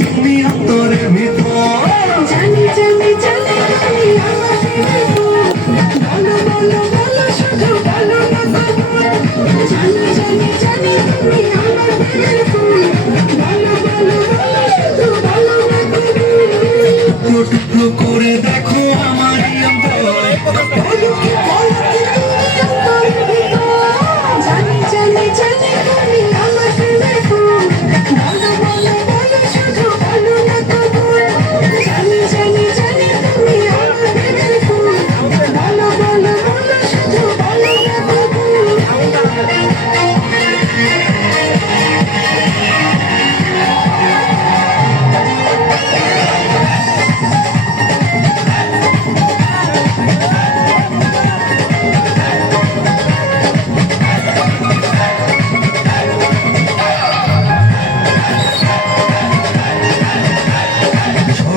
তুমি অন্তরের ভিতর জানি জানি জানি তুমি আমার প্রেমের বলো বলো বলো শুধু বলো না কখন জানি জানি জানি তুমি আমার প্রেমের বলো বলো বলো শুধু বলো না কখন টুকরো টুকরো করে দেখো